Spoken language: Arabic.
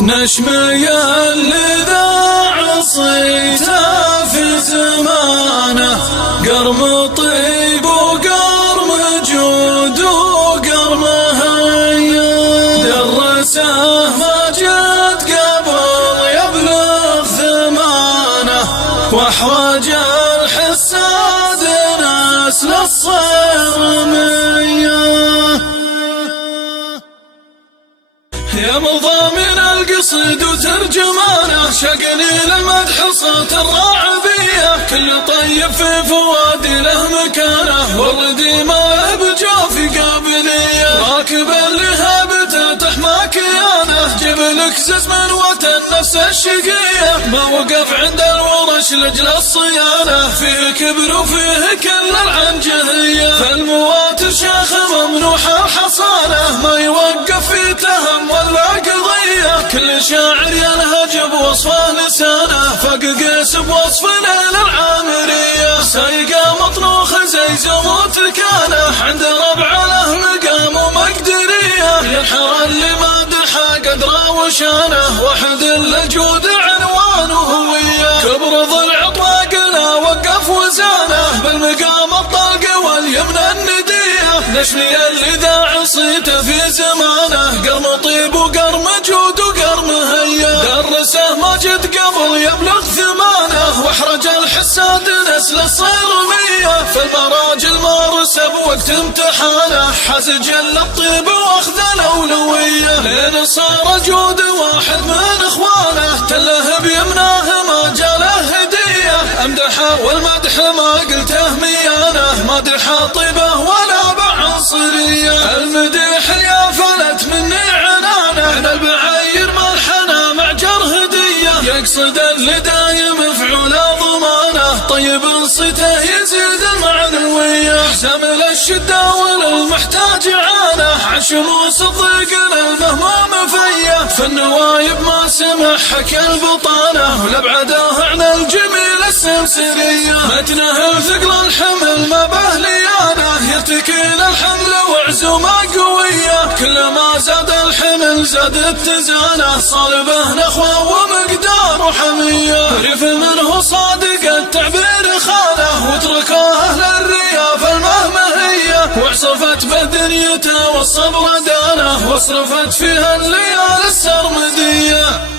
نشمي اللي عصيته في زمانه، قرم طيب وقرم جود وقرم هيا، درسه ماجد قبل يبلغ ثمانه، واحوج الحساد نسل الصرميه. يا مضامن القصيد وترجمانه، شقني للمدح صوت الراعبية، كل طيب في فوادي له مكانه، وردي ما له بجوفي قابلية، راكب اللي هابته تحمى كيانه، جبلك زز من وطن نفس الشقية، ما وقف عند الورش لجل الصيانة، فيه كبر وفيه كل العنجهية، فالمواتر شيخ ممنوح الحصانة، ما يوقف في تهم ولا قضية، كل شاعر ينهج بوصفه لسانه، فوق قيس بوصف ليل العامرية، سايقه مطروخ زي زموت الكانه، عند ربع له مقام ومقدرية، ينحر اللي مادحه قدره وشانه، وحد للجود عنوان وهوية، كبر ضلع طاقنا وقف وزانه، بالمقام الطلق واليمن الندية، نشمي اللي ذا عصيته في زمانه، قرم طيب وقرم جود وقرم هيا، درسه ماجد قبل يبلغ ثمانه، واحرج الحساد نسل الصرمية، في المراجل مارس بوقت امتحانه، حاز جل الطيب واخذ الاولوية، لين صار جود واحد من اخوانه، تله بيمناه ما جاله هدية، امدحه والمدح ما قلته ميانه، مدح طيبه ولا بعنصرية، المديح يا فلت مني عنانه، انا البعير مرحنا مع جر هدية، يقصد اللي دايم فعول ضمانه، طيب صيته يزيد المعنوية، حزم للشدة وللمحتاج عانه، عن شموس الضيق للمهموم فيه، في النوايب ما سمح حكى البطانة، ولبعده عن الجميل السمسرية، متنه الثقل الحمل ما به ليانه، يرتكين الحمل وعزومه قوية، كلما زاد الحمل زاد اتزانه، صلبه نخوة ومقدار وحمية، ريف منه صادق التعبير خانه، وتركوه اهل الرياف المهمهية، وعصفت بدنيته والصبر دانه، واصرفت فيها الليالي السرمدية.